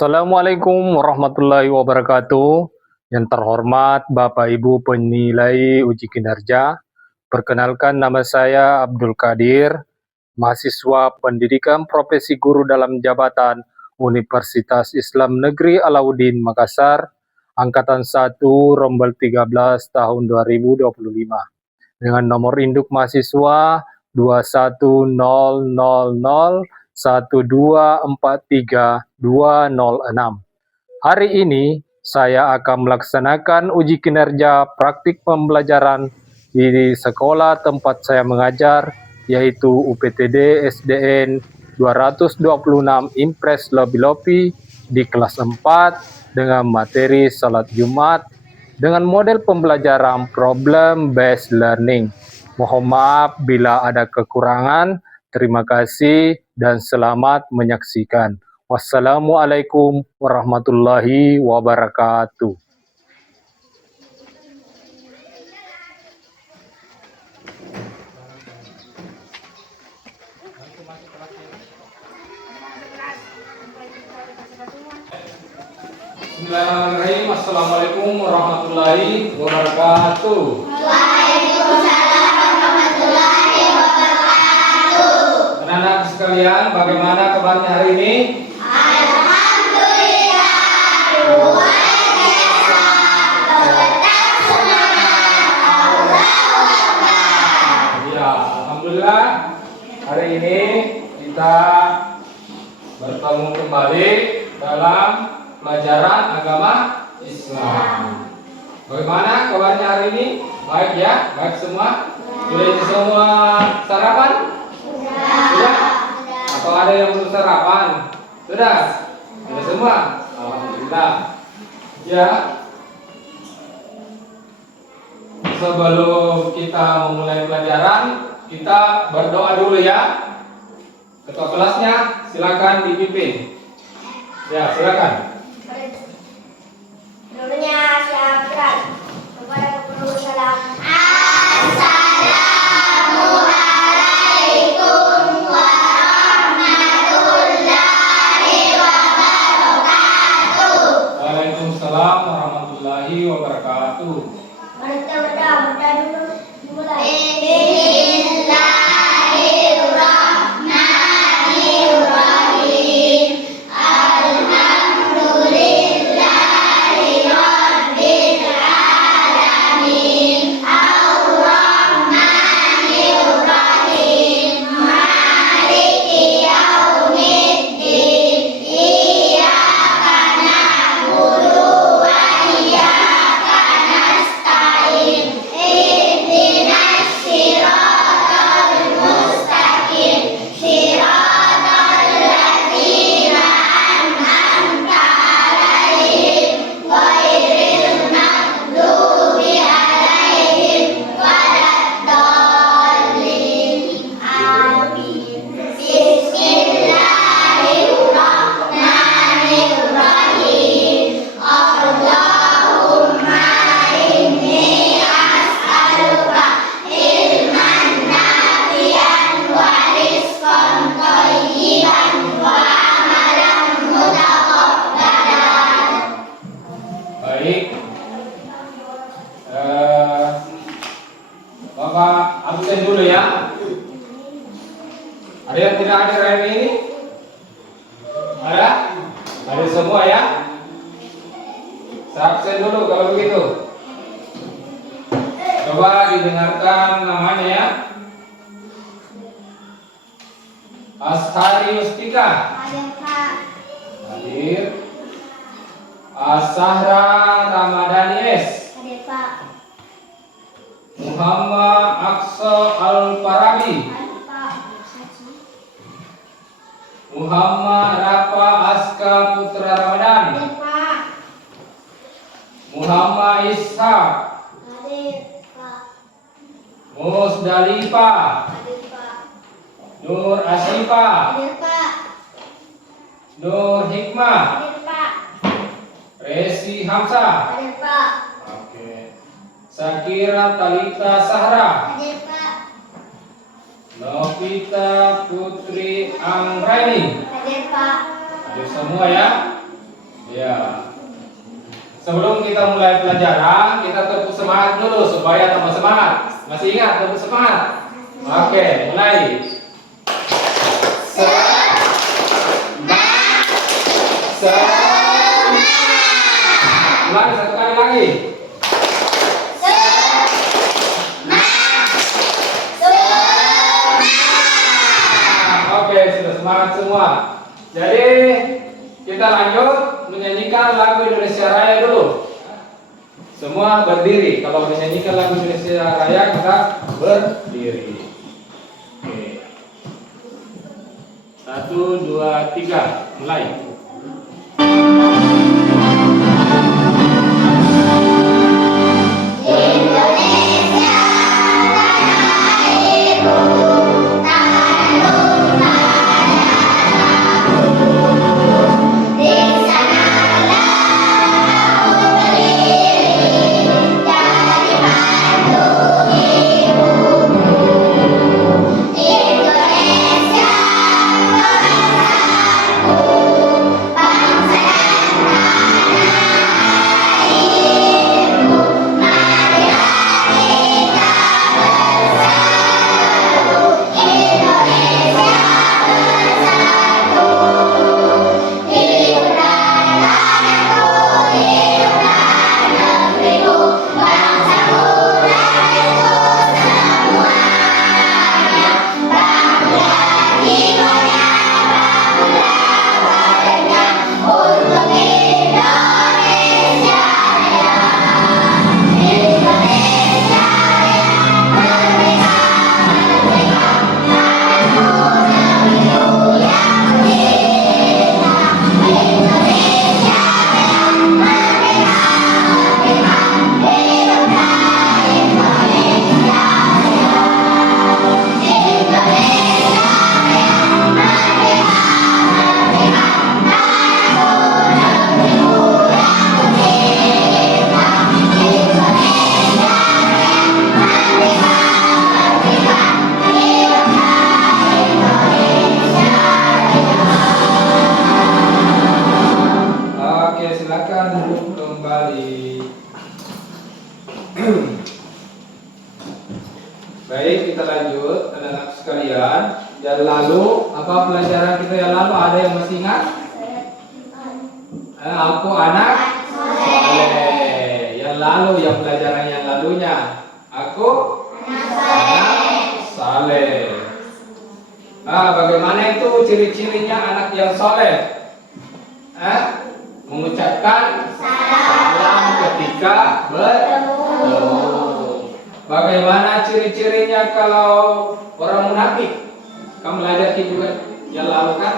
Assalamualaikum warahmatullahi wabarakatuh. Yang terhormat Bapak Ibu penilai uji kinerja, perkenalkan nama saya Abdul Qadir, mahasiswa pendidikan profesi guru dalam jabatan Universitas Islam Negeri Alauddin Makassar, Angkatan 1 Rombel 13 tahun 2025. Dengan nomor induk mahasiswa 2100012432006. Hari ini saya akan melaksanakan uji kinerja praktik pembelajaran di sekolah tempat saya mengajar, yaitu UPTD SDN 226 Impres Lobi-Lobi di kelas 4 dengan materi salat Jumat dengan model pembelajaran problem based learning. Mohon maaf bila ada kekurangan. Terima kasih dan selamat menyaksikan. Wassalamualaikum warahmatullahi wabarakatuh. Bismillahirrahmanirrahim. Assalamualaikum warahmatullahi wabarakatuh. Waalaikumsalam warahmatullahi wabarakatuh. Anak-anak sekalian, bagaimana kabarnya hari ini? Alhamdulillah, luar biasa. Tetap semangat. Allahu Akbar. Ya, alhamdulillah. Hari ini kita bertemu kembali dalam pelajaran agama Islam. Bagaimana kabarnya hari ini? Baik ya? Baik semua? Sudah semua sarapan? Sudah? Atau ada yang belum sarapan? Sudah? Sudah semua? Alhamdulillah. Ya. Sebelum kita memulai pelajaran, kita berdoa dulu ya. Ketua kelasnya silakan dipimpin. Ya, silakan. Dulunya siapkan kepada guru salam. Assalamualaikum warahmatullahi wabarakatuh. Waalaikumsalam warahmatullahi wabarakatuh. Berdoa dulu mulai. Bapak absen dulu ya. Ada yang tidak hadir hari ini? Ada? Ada semua ya? Saya absen dulu kalau begitu. Coba didengarkan namanya ya. Ashari Ustika. Hadir. Asahra Ramadhani S. Hadir Pak. Muhammad Aqsa Al-Farabi. Muhammad Rafa Aska Putra Ramadan. Hadir Pak. Muhammad Ishaq. Hadir Pak. Musdalifa. Hadir Pak. Nur Asifa. Hadir Pak. Nur Hikmah. Hadir Pak. Resi Hamzah. Hadir Pak. Oke. Sakira Talita Sahra. Hadir Pak. Novita Putri Anggraini. Hadir Pak. Hadir semua ya. Ya. Sebelum kita mulai pelajaran, kita tepuk semangat dulu supaya tambah semangat. Masih ingat tepuk semangat? Oke, mulai. Ulangi satu kali lagi. Oke, sudah semangat semua. Jadi kita lanjut menyanyikan lagu Indonesia Raya dulu. Semua berdiri. Kalau menyanyikan lagu Indonesia Raya kita berdiri. Oke. 1, 2, 3, mulai. Baik, kita lanjut anak-anak sekalian. Yang lalu, apa pelajaran kita yang lalu? Ada yang masih ingat? Aku anak Saleh. Yang lalu, yang pelajaran yang lalunya, aku anak Saleh. Bagaimana itu ciri-cirinya anak yang soleh? Mengucapkan salam ketika bertemu. Bagaimana ciri-cirinya kalau orang munafik? Kamu belajar juga yang lalu kan?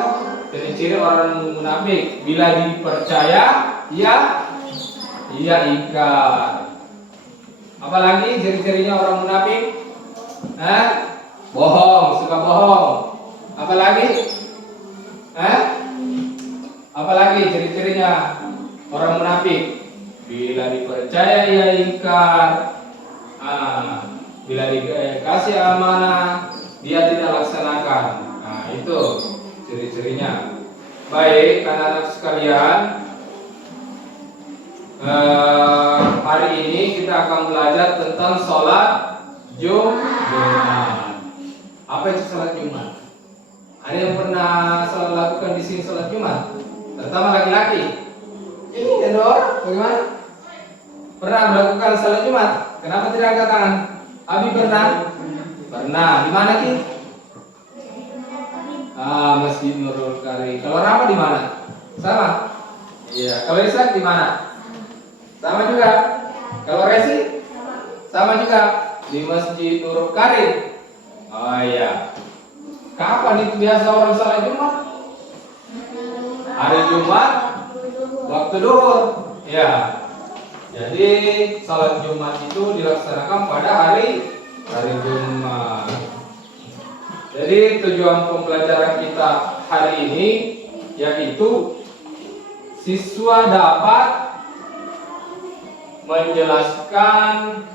Ciri-ciri orang munafik, bila dipercaya, ia ingkar. Apalagi ciri-cirinya orang munafik? Bohong, suka bohong. Apalagi? Apalagi ciri-cirinya orang munafik? Bila dipercaya, ia ingkar. Bila dikasih amanah, dia tidak laksanakan. Itu ciri-cirinya. Baik, anak-anak sekalian, hari ini kita akan belajar tentang sholat Jumat. Apa itu sholat Jumat? Ada yang pernah lakukan di sini sholat Jumat? Terutama laki-laki. Ini ada orang, bagaimana? Pernah melakukan sholat Jumat? Kenapa tidak angkat tangan? Abi pernah? Pernah. Di mana Ki? Masjid Nurul Karim. Kalau Rama di mana? Sama? Iya. Kalau Isak di mana? Sama juga. Kalau Resi? Sama juga. Di Masjid Nurul Karim. Oh iya. Kapan itu biasa orang sholat Jumat? Hari Jumat, waktu duhur. Ya. Jadi salat Jumat itu dilaksanakan pada hari Jumat. Jadi tujuan pembelajaran kita hari ini yaitu siswa dapat menjelaskan.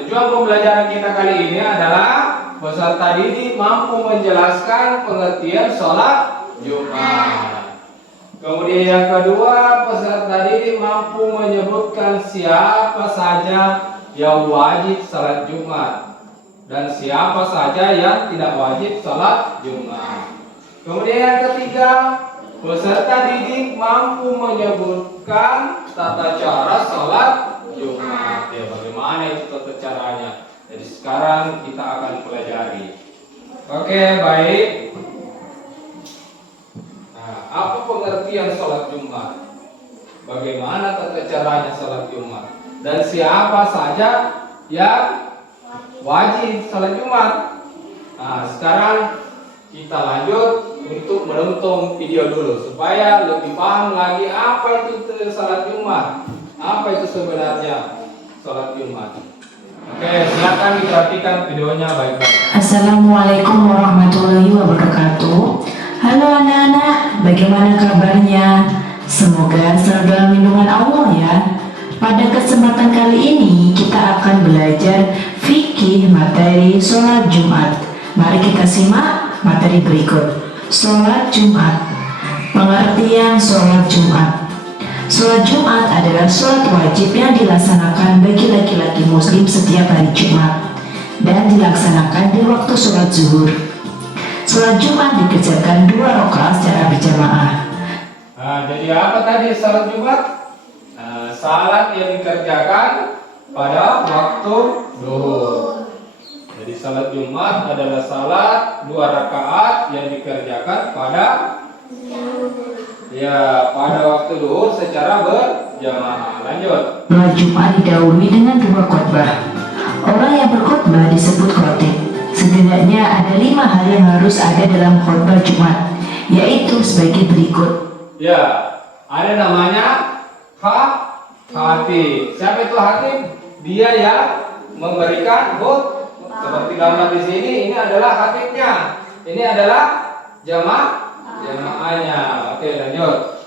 Tujuan pembelajaran kita kali ini adalah peserta didik mampu menjelaskan pengertian sholat Jumat. Kemudian yang kedua, peserta didik mampu menyebutkan siapa saja yang wajib salat Jumat dan siapa saja yang tidak wajib salat Jumat. Kemudian yang ketiga, peserta didik mampu menyebutkan tata cara salat Jumat. Ya, bagaimana itu tata caranya? Jadi sekarang kita akan pelajari. Oke, baik. Nah, apa pengertian salat Jumat? Bagaimana tata caranya salat Jumat? Dan siapa saja yang wajib salat Jumat? Nah, sekarang kita lanjut untuk menonton video dulu supaya lebih paham lagi apa itu salat Jumat. Apa itu sebenarnya salat Jumat? Oke, silakan diperhatikan videonya baik-baik. Assalamualaikum warahmatullahi wabarakatuh. Halo anak-anak, bagaimana kabarnya? Semoga selalu dalam lindungan Allah ya. Pada kesempatan kali ini kita akan belajar fikih materi sholat Jumat. Mari kita simak materi berikut. Sholat Jumat. Pengertian sholat Jumat. Sholat Jumat adalah sholat wajib yang dilaksanakan bagi laki-laki muslim setiap hari Jumat dan dilaksanakan di waktu sholat zuhur. Sholat Jumat dikerjakan 2 rakaat secara berjamaah. Nah, jadi apa tadi salat Jumat? Nah, salat yang dikerjakan pada waktu zuhur. Jadi salat Jumat adalah salat 2 rakaat yang dikerjakan pada waktu zuhur secara berjamaah. Lanjut. Sholat Jumat didahului dengan 2 khotbah. Orang yang berkhotbah disebut khatib. Setidaknya ada 5 hal yang harus ada dalam khotbah Jumat, yaitu sebagai berikut. Ya, ada namanya khatib. Siapa itu khatib? Dia yang memberikan khutbah. Seperti gambar di sini, ini adalah khatibnya. Ini adalah jamaahnya. Oke, lanjut.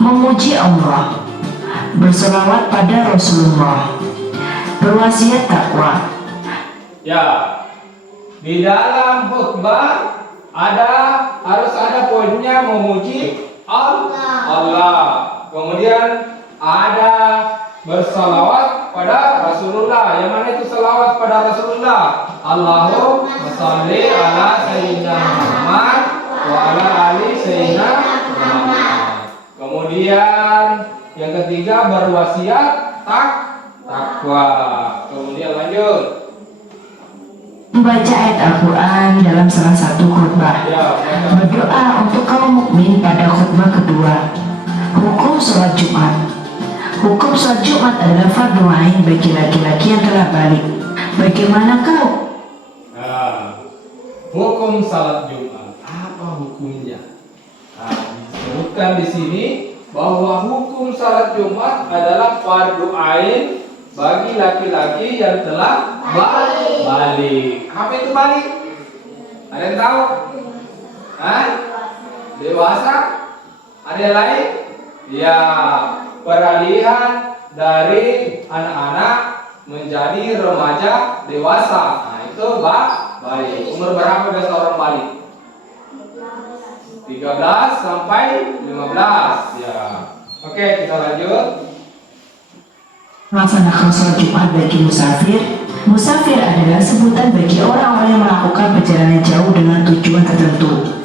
Memuji Allah, bersolawat pada Rasulullah, berwasiat takwa. Ya, di dalam khutbah harus ada poinnya memuji Allah. Kemudian ada bersalawat pada Rasulullah. Yang mana itu salawat pada Rasulullah? Allahumma shalli ala sayyidina Muhammad wa ala ali sayyidina Muhammad. Kemudian yang ketiga berwasiat takwa. Kemudian lanjut. Membaca ayat Al-Quran dalam salah satu khutbah. Berdoa untuk kaum mukmin pada khutbah kedua. Hukum sholat Jumat. Hukum sholat Jumat adalah fardu ain bagi laki-laki yang telah balik. Bagaimana kau? Nah, hukum salat Jumat. Apa hukumnya? Nah, disebutkan di sini bahwa hukum salat Jumat adalah fardu ain bagi laki-laki yang telah balik. Apa itu balik? Ada yang tahu? Hah? Dewasa? Ada yang lain? Ya, peralihan dari anak-anak menjadi remaja dewasa. Nah, itu balik. Umur berapa biasa orang balik? 13 sampai 15. Ya. Oke, kita lanjut. Melaksanakan sholat Jumat bagi musafir. Musafir adalah sebutan bagi orang-orang yang melakukan perjalanan jauh dengan tujuan tertentu.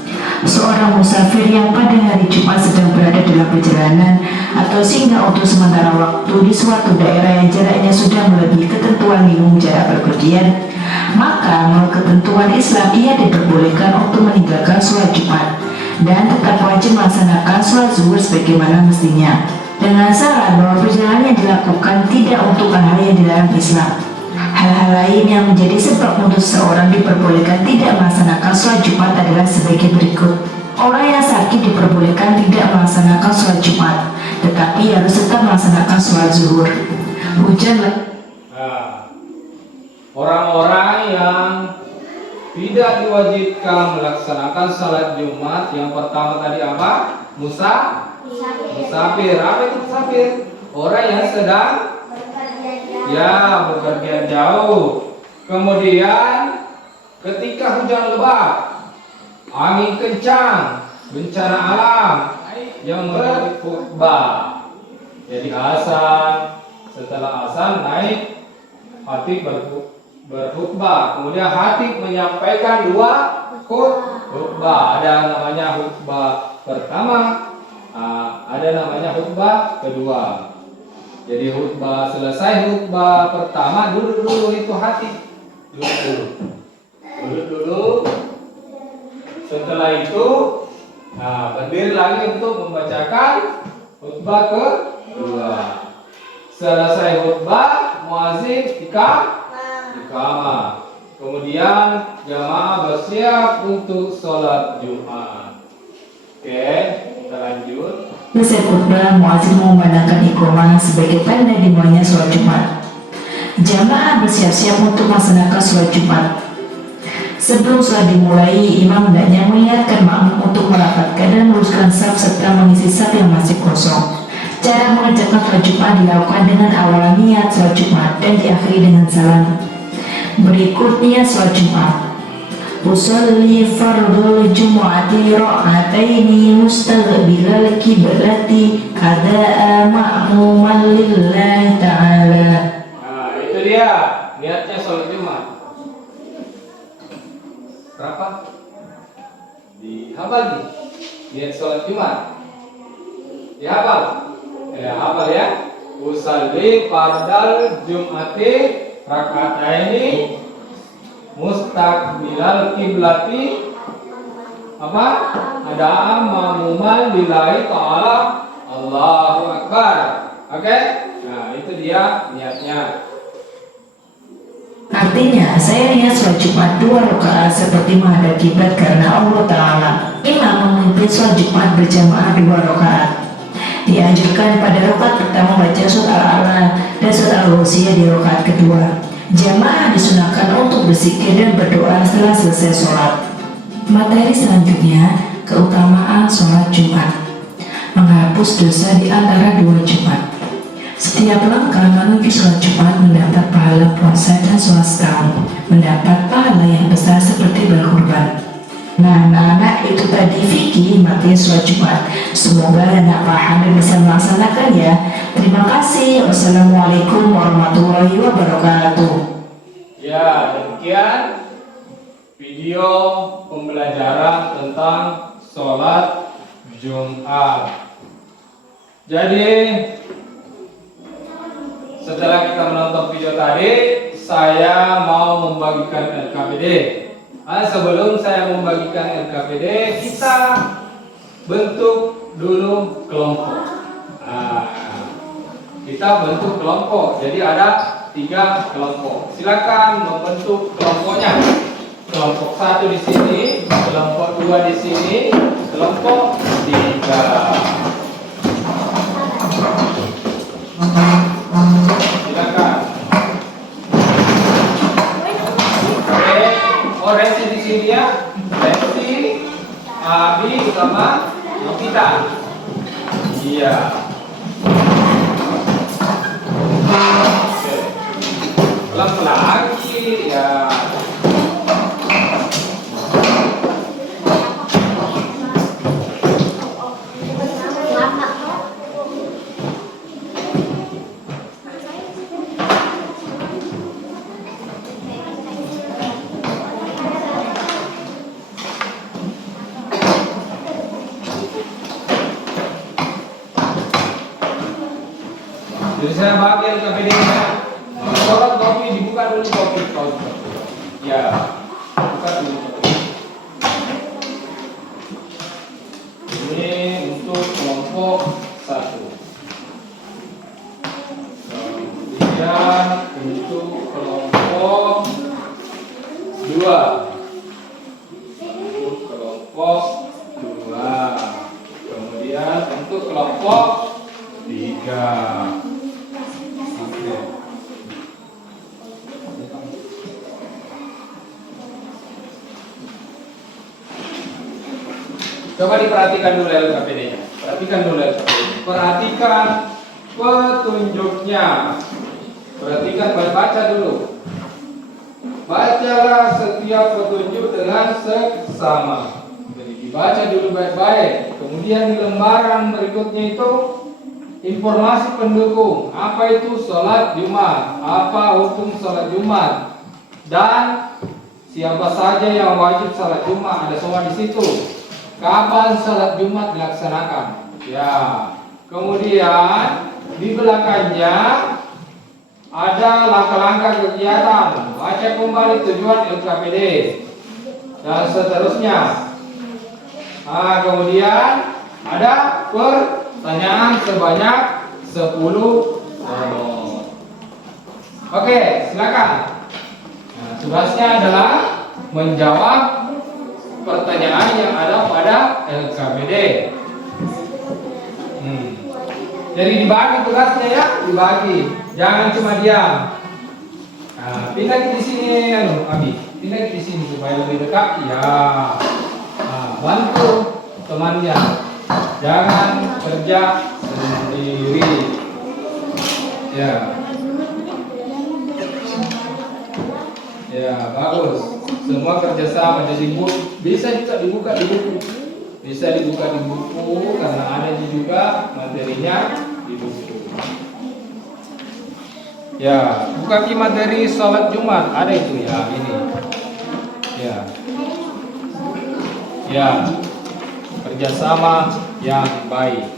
Seorang musafir yang pada hari Jumat sedang berada dalam perjalanan atau singgah untuk sementara waktu di suatu daerah yang jaraknya sudah melebihi ketentuan minimum jarak bepergian, maka menurut ketentuan Islam ia diperbolehkan untuk meninggalkan sholat Jumat dan tetap wajib melaksanakan sholat zuhur sebagaimana mestinya, dengan syarat bahwa perjalanan yang dilakukan tidak untuk hal-hal yang dilarang Islam. Hal-hal lain yang menjadi sebab untuk seseorang diperbolehkan tidak melaksanakan sholat Jumat adalah sebagai berikut. Orang yang sakit diperbolehkan tidak melaksanakan sholat Jumat, tetapi harus tetap melaksanakan sholat zuhur. Hujan. Nah, orang-orang yang tidak diwajibkan melaksanakan sholat Jumat, yang pertama tadi apa? Musafir. Apa itu musafir? Orang yang sedang bepergian jauh. Kemudian ketika hujan lebat, angin kencang, bencana alam yang berkhutbah. Jadi azan, setelah azan naik khatib berkhutbah. Kemudian khatib menyampaikan dua khutbah. Ada namanya khutbah pertama, ada namanya khutbah kedua. Jadi khutbah selesai khutbah pertama duduk dulu itu khatib. Duduk dulu. Setelah itu berdiri lagi untuk membacakan khutbah kedua. Selesai khutbah, muazin iqamah. Kemudian jamaah bersiap untuk sholat Jumat. Oke, kita lanjut. Selesai khutbah, muazin memandangkan iqamah sebagai tanda dimulainya sholat Jumat. Jamaah bersiap-siap untuk melaksanakan sholat Jumat. Sebelum sholat dimulai, imam hendaknya mengingatkan makmum untuk merapatkan dan meluruskan saf serta mengisi saf yang masih kosong. Cara mengerjakan sholat Jumat dilakukan dengan awal niat sholat Jumat dan diakhiri dengan salam. Berikut niat sholat Jumat. Usolli fardul jumu'ati ra'ataini mustaqbilal kiblati ada'a ma'muman lillahi ta'ala. Nah, itu dia niatnya sholat Jumat. Berapa? Dihafal nih. Niat sholat Jumat. Dihafal. Hafal ya. Usalli fardal jum'ati raka'ataini mustaqbilal kiblati apa? Ada ma'muman lillahi ta'ala Allahu Akbar. Oke? Nah, itu dia niatnya. Artinya, saya niat sholat Jumat 2 rakaat seperti menghadap kiblat karena Allah Ta'ala. Imam memimpin sholat Jumat berjamaah 2 rakaat. Dianjurkan pada rakaat pertama baca surat Al-A'la dan surat Al-Ghashiyah di rakaat kedua. Jamaah disunahkan untuk berzikir dan berdoa setelah selesai sholat. Materi selanjutnya, keutamaan sholat Jumat. Menghapus dosa di antara 2 Jumat. Setiap langkah menuju sholat Jumat mendapat pahala puasa dan sholat setahun, mendapat pahala yang besar seperti berkorban. Nah, anak-anak, itu tadi fikih materi sholat Jumat. Semoga anak paham dan bisa melaksanakan ya. Terima kasih. Wassalamualaikum warahmatullahi wabarakatuh. Ya, demikian video pembelajaran tentang sholat Jumat. Jadi setelah kita menonton video tadi, saya mau membagikan LKPD. Sebelum saya membagikan LKPD, kita bentuk dulu kelompok. Kita bentuk kelompok. Jadi ada 3 kelompok. Silakan membentuk kelompoknya. Kelompok 1 di sini, kelompok 2 di sini, kelompok 3. Silakan. Oke, Resi di sini ya. Resi, Abi sama Novita. Iya. Oke. Pelan-pelan lagi ya. Jadi saya bagi LKPD-nya. Sorot kopi, dibuka dulu kopi. Ya, buka dulu kopi. Ini untuk kelompok 1. Kemudian untuk kelompok 2. Untuk kelompok 2. Kemudian untuk kelompok 3. Coba diperhatikan dulu LKPD-nya. Perhatikan dulu LKPD. Perhatikan petunjuknya. Perhatikan, baca dulu. Bacalah setiap petunjuk dengan seksama. Jadi Dibaca dulu baik-baik. Kemudian di lembaran berikutnya itu informasi pendukung. Apa itu sholat Jumat? Apa hukum sholat Jumat? Dan siapa saja yang wajib sholat Jumat? Ada semua di situ. Kapan sholat Jumat dilaksanakan? Ya. Kemudian di belakangnya ada langkah-langkah kegiatan. Baca kembali tujuan LKPD dan seterusnya. Nah, kemudian ada pertanyaan sebanyak 10 Oke, silakan. Nah, tugasnya adalah menjawab pertanyaan yang ada pada LKPD. Jadi dibagi tugasnya ya, dibagi. Jangan cuma diam. Nah, pindah di sini, Abi. Pindah di sini supaya lebih dekat. Ya. Nah, bantu temannya. Jangan kerja sendiri. Ya. Ya, bagus. Semua kerjasama. Jadi bisa juga dibuka di buku. Bisa dibuka di buku karena ada juga materinya di buku. Ya, buka materi sholat Jumat ada itu ya ini. Ya, ya, kerjasama yang baik.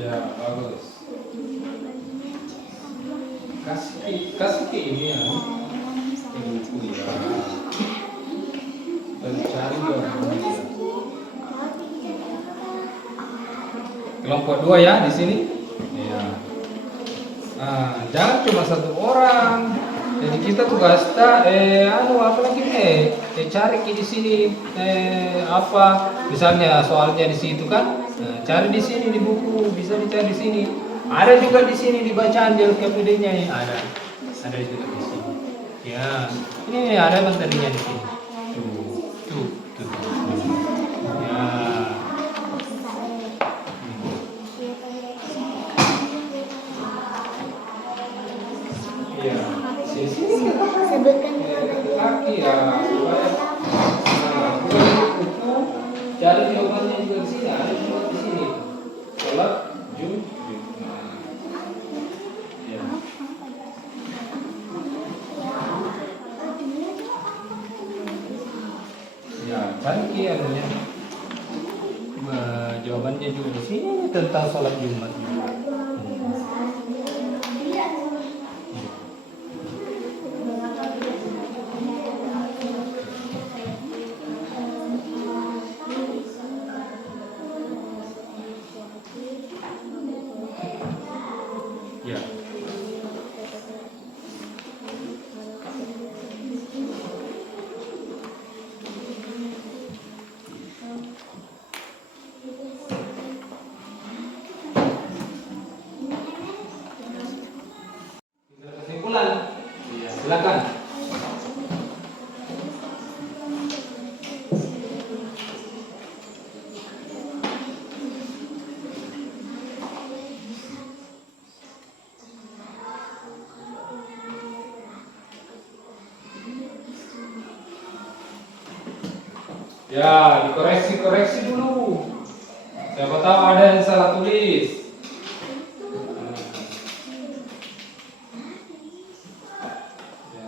Ya, bagus. Kasih ke ini ya. Buku ya. Dan cari dokumennya. Kelompok 2 ya di sini. Ya. Nah, jangan cuma satu orang. Jadi kita tugas apa lagi nih? Cari di sini apa? Misalnya soalnya di situ kan. Nah, cari di sini di buku, bisa dicari di sini. Ada juga di sini di bacaan di LKPD-nya nih ada. Ada juga di sini. Ya, ini ada materinya di sini. Tuh. Ya. Ya. Sini Sebutkan kaki ya supaya buku cari jawabannya juga di sini ada juga di sini sholat Jumat. Ya. Ya, cari anunya. Jawabannya juga di sini tentang sholat Jumat. Ya. Kesimpulan. Ya, silakan. Ya, dikoreksi dulu. Siapa tahu ada yang salah tulis. Ya,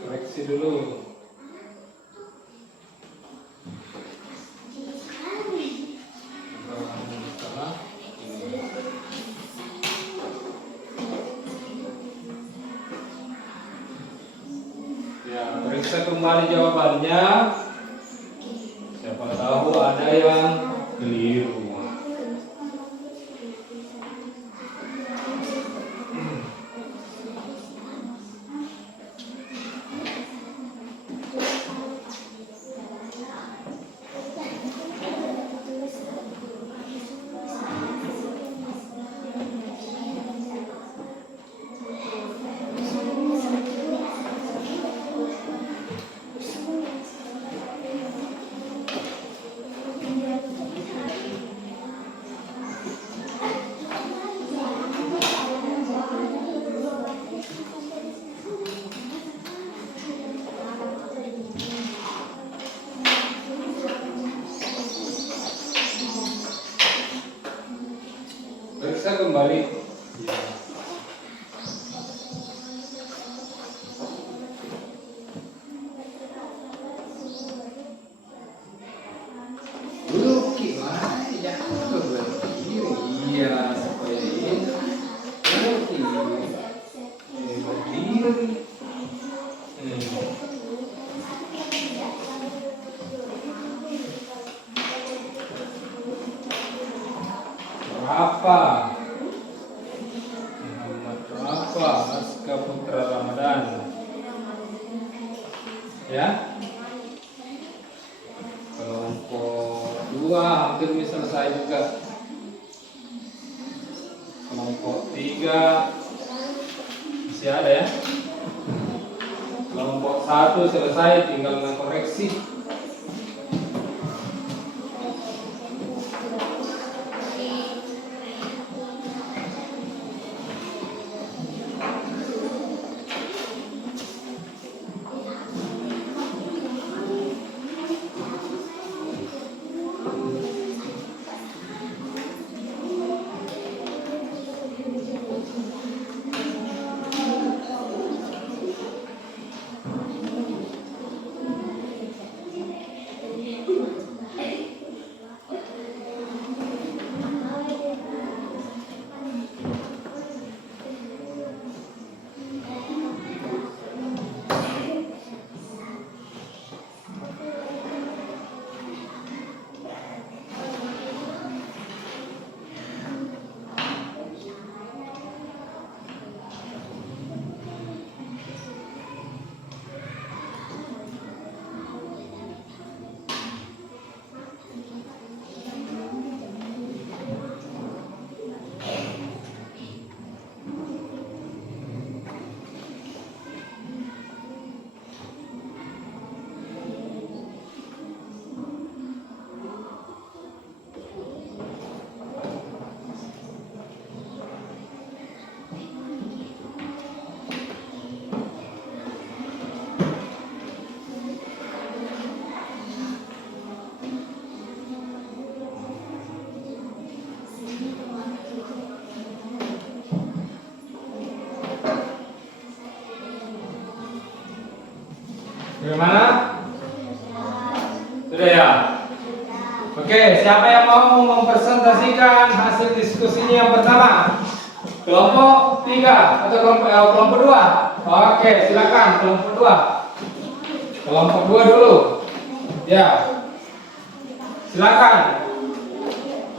koreksi dulu. Ya, periksa kembali jawabannya. Siapa tahu ada yang keliru. periksa kembali. Ya. Duduk gimana? Ya, berdiri. Iya, supaya ini berdiri. Berdiri. Berapa? Muhammad berapa? Aska Putra Ramadan. Ya. Kelompok 2 hampir bisa selesai juga. Kelompok 3 masih ada ya. Kelompok 1 selesai, tinggal mengkoreksi. Bagaimana? Sudah ya? Oke, siapa yang mau mempresentasikan hasil diskusinya yang pertama? Kelompok 3 atau kelompok 2? Oke, silakan kelompok 2. Kelompok 2 dulu. Ya. Silakan.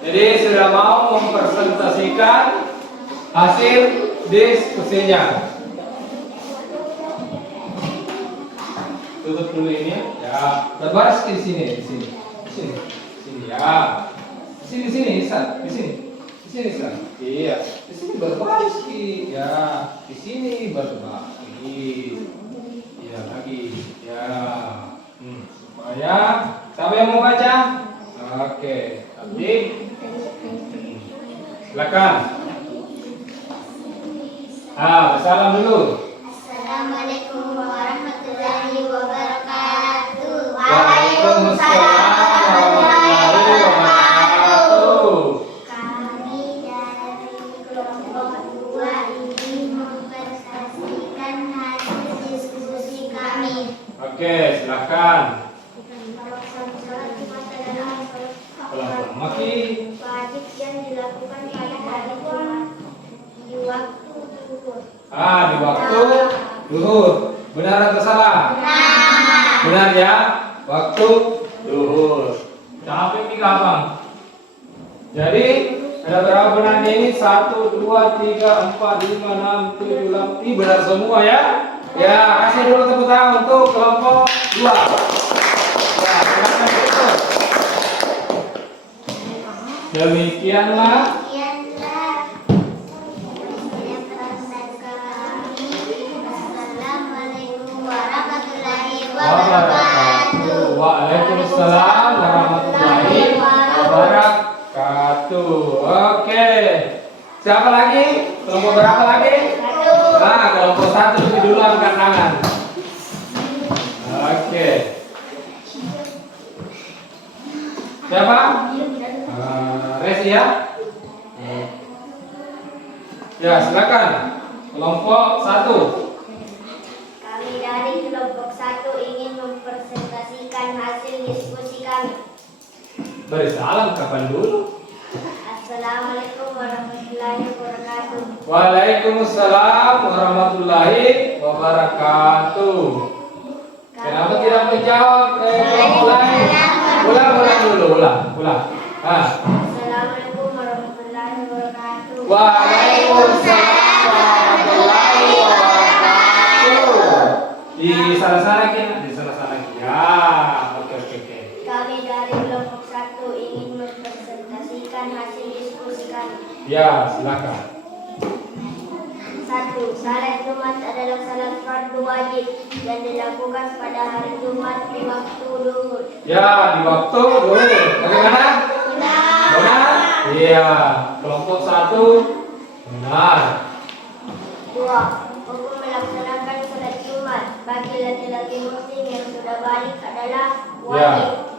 Jadi sudah mau mempresentasikan hasil diskusinya. Tutup dulu ini ya. Ya, berbaris di sini, di sini. Di sini. Di sini ya. Di sini, San. Di sini. Di sini, San. Iya. Di sini berbaris ki. Ya, di sini berbaris. Iya, lagi. Ya. Supaya siapa yang mau baca? Oke. Abdi. Silakan. Salam dulu. Assalamualaikum warahmatullahi wabarakatuh. Waalaikumsalam warahmatullahi wabarakatuh. Kami dari kelompok 2 ingin mempresentasikan hasil diskusi kami. Oke, silakan. Kelompok Maki. wajib yang dilakukan pada hari Jumat di waktu zuhur. Di waktu duhur. Benar atau salah? Benar ya. Waktu duhur. Capek nih gampang. Jadi ada berapa benarnya ini? 1, 2, 3, 4, 5, 6, 7, 8. Ini benar semua ya. Ya, kasih dulu tepuk tangan untuk kelompok 2. Ya, silakan berikut. Demikianlah Assalamualaikum warahmatullahi wabarakatuh. Waalaikumsalam warahmatullahi wabarakatuh. Oke. Siapa lagi? Kelompok berapa lagi? Kelompok 1 lebih dulu angkat tangan. Oke. Siapa? Resi ya? Ya, silakan. Kelompok 1. Kami dari kelompok 1 ingin mempresentasikan hasil diskusi kami. Beri salam kapan dulu? Assalamualaikum warahmatullahi wabarakatuh. Waalaikumsalam warahmatullahi wabarakatuh. Kenapa tidak menjawab? Kelompok lain. Ulang dulu, ulang. Assalamualaikum warahmatullahi wabarakatuh. Waalaikumsalam warahmatullahi wabarakatuh. Di sana ya. Oke. Kami dari kelompok 1 ingin mempresentasikan hasil diskusi kami. Ya, silakan. 1. Salat Jumat adalah salat fardu wajib yang dilakukan pada hari Jumat di waktu zuhur. Ya, di waktu dulu. Bagaimana? Benar? Iya. Kelompok 1 benar. 2. Hukum melaksanakan salat Jumat bagi laki-laki muslim yang sudah balik adalah Ya.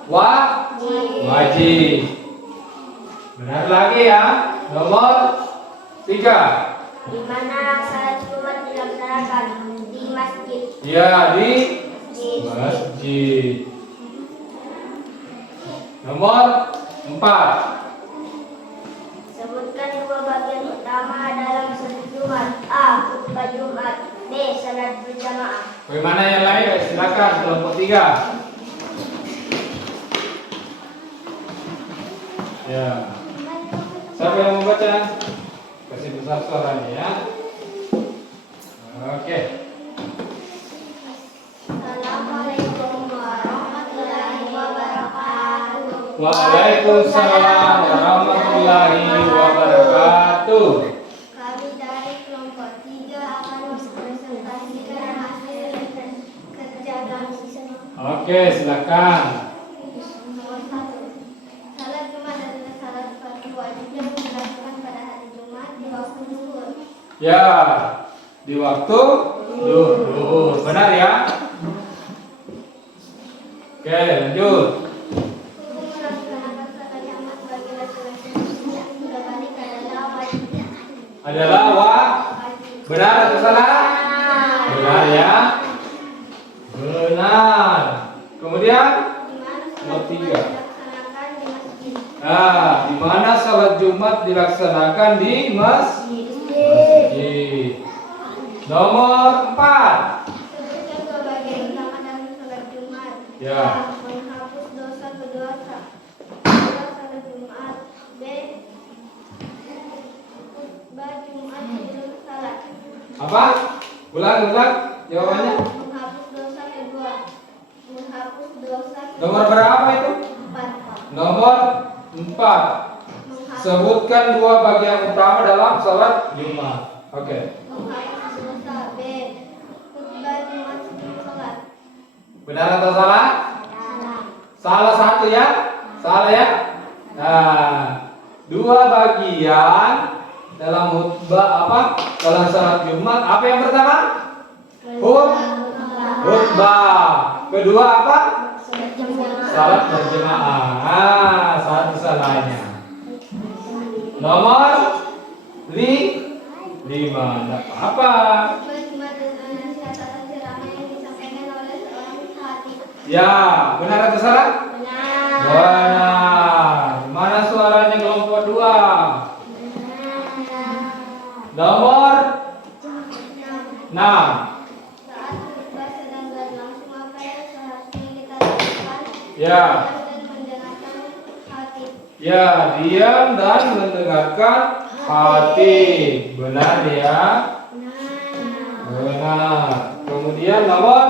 wajib. Wajib. Benar lagi ya. Nomor 3. Di mana salat Jumat dilaksanakan? Di masjid. Ya, di Masjid. masjid. Nomor 4. Sebutkan dua bagian utama dalam salat Jumat. A. Khutbah Jumat. B. Salat berjamaah. Bagaimana yang lain? Silakan kelompok 3. Ya. Siapa yang membaca? Kasih besar suaranya ya. Oke. Assalamualaikum warahmatullahi wabarakatuh. Waalaikumsalam warahmatullahi wabarakatuh. Kami dari kelompok 3 akan mempresentasikan hasil kerja kami. Oke, silakan. Nomor 1. Salat Jumat adalah salat fardu wajib yang dilakukan pada hari Jumat di waktu zuhur. Ya, di waktu zuhur. Benar ya? Oke, lanjut. Hukum melaksanakan salat Jumat bagi laki-laki muslim yang sudah balik adalah wajib. Adalah benar atau salah? Benar ya. Benar. Kemudian Di mana salat Jumat dilaksanakan di masjid. di mana salat Jumat dilaksanakan di masjid. Nomor 4. Sebutkan dua bagian utama dalam salat Jumat. Ya. A. Menghapus dosa kedua salat Jumat. B. Khutbah Jumat sebelum salat. Apa? Ulang jawabannya. Menghapus dosa kedua. Nomor berapa itu? 4. Nomor 4. Sebutkan dua bagian utama dalam salat Jumat. Oke. Menghapus dosa. B. Khutbah Jumat sebelum salat. Benar atau salah? Salah satu ya? Salah ya? Nah, dua bagian dalam khutbah apa? Dalam salat Jumat. Apa yang pertama? Khutbah. Kedua apa? Salat berjamaah. Satu salahnya. Nomor 5. Tidak apa-apa. Ya, benar atau salah? Benar. Mana suaranya kelompok 2? Nomor 6. Saat khutbah sedang berlangsung, apa yang seharusnya kita lakukan? Ya. Dan mendengarkan hati. Ya, diam dan mendengarkan hati. Benar ya? Benar. Kemudian nomor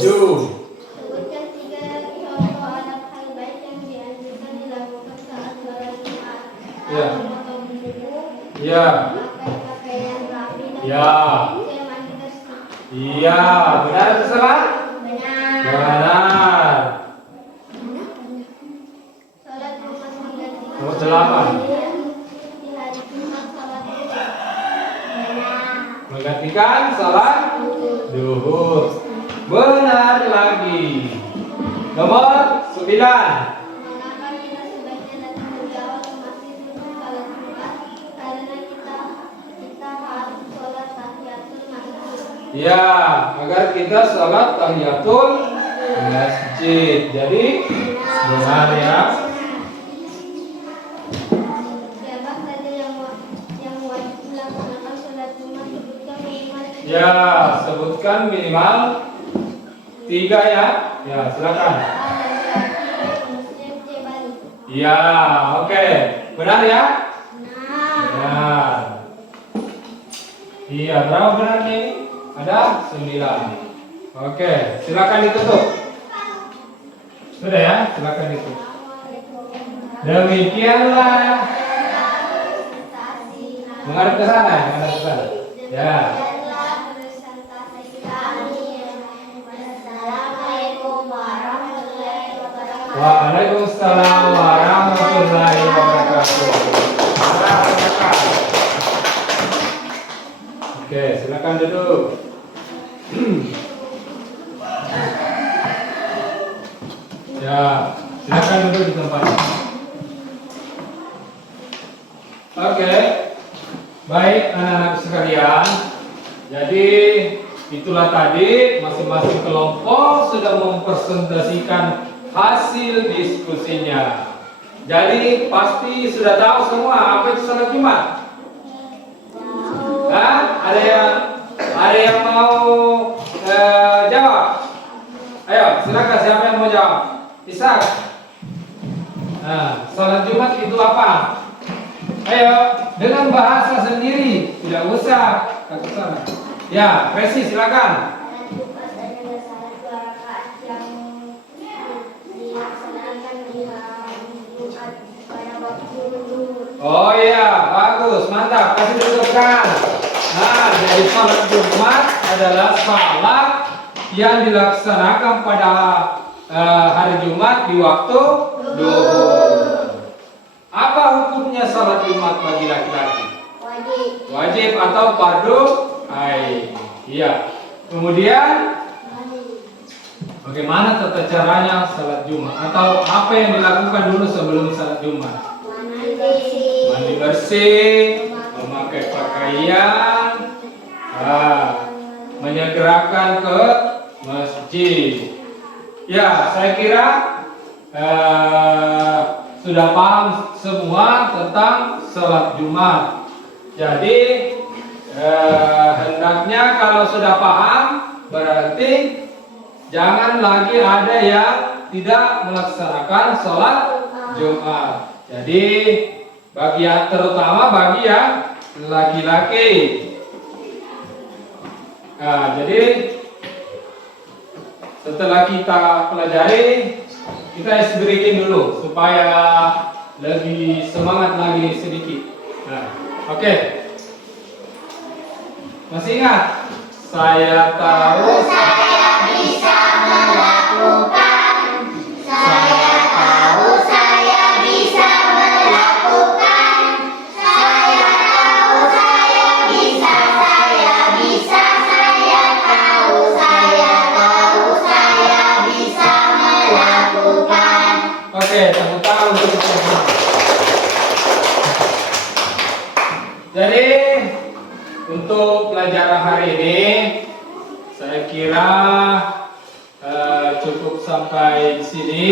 7. Sebutkan 3 contoh adab hal baik yang dianjurkan dilakukan saat sholat Jumat. Ya. Memotong kuku, Ya. pakai pakaian rapi, dan Ya. mandi bersih. Iya, benar atau salah? Benar. Benar. Sholat Jumat menggantikan Nomor 8. di hari Jumat sholat Jumat. Benar. Menggantikan salat duhur. Benar lagi. Nomor 9. Mengapa kita sebaiknya datang lebih awal ke masjid untuk sholat Jumat? Karena kita Ya, agar kita sholat tahiyatul masjid. Jadi benar ya. Siapa saja yang wajib melaksanakan sholat Jumat sebutkan minimal Ya, sebutkan minimal 3 ya. Ya, silakan. Muslim C Bali. Ya, oke. Benar ya? Nah, Benar. Iya, berapa benarnya ini? Ada 9. Oke, silakan ditutup. Sudah ya, silakan ditutup. Demikianlah. Menghadap ke sana, menghadap ke sana. Ya. Assalamualaikum warahmatullahi wabarakatuh. Waalaikumsalam warahmatullahi wabarakatuh. Oke, silakan duduk. Ya, silakan duduk di tempatnya. Oke, baik anak-anak sekalian. Jadi itulah tadi masing-masing kelompok sudah mempresentasikan hasil diskusinya. Jadi pasti sudah tahu semua apa itu sholat Jumat. Hah? Ada yang mau jawab? Ayo, silakan siapa yang mau jawab? Ishak. Nah, sholat Jumat itu apa? Ayo, dengan bahasa sendiri, tidak usah ke sana. Ya, Resi silakan. Sholat Jumat adalah salat 2 rakaat yang dilaksanakan di hari Jumat pada waktu zuhur. Oh iya, bagus, mantap. Kasih tunjukkan. Nah, jadi sholat Jumat adalah salat yang dilaksanakan pada hari Jumat di waktu zuhur. Apa hukumnya sholat Jumat bagi laki-laki? Wajib. Wajib atau fardu ain? Iya. Kemudian bagaimana tata caranya sholat Jumat atau apa yang dilakukan dulu sebelum sholat Jumat? Mandi bersih, memakai pakaian, menyegerakan ke masjid. Ya, saya kira sudah paham semua tentang sholat Jumat. Jadi hendaknya kalau sudah paham berarti jangan lagi ada yang tidak melaksanakan sholat Jumat. Jadi terutama bagi yang laki-laki. Nah, jadi setelah kita pelajari, kita breaking dulu supaya lebih semangat lagi sedikit. Nah, oke. Masih ingat? Saya tahu saya bisa melakukan. Saya tahu saya bisa melakukan. Saya tahu saya bisa. Saya bisa. Saya tahu saya bisa melakukan. Oke, tepuk tangan untuk kita. Jadi untuk pelajaran hari ini saya kira cukup sampai di sini.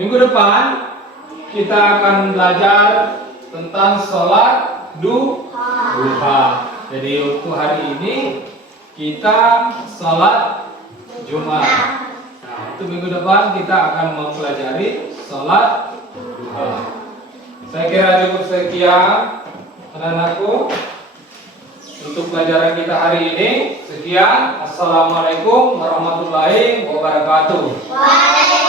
Minggu depan kita akan belajar tentang sholat duha. Jadi untuk hari ini kita sholat Jumat. Nah, itu minggu depan kita akan mempelajari sholat duha. Saya kira cukup sekian anak-anakku untuk pelajaran kita hari ini. Sekian. Assalamualaikum warahmatullahi wabarakatuh. Waalaikumsalam.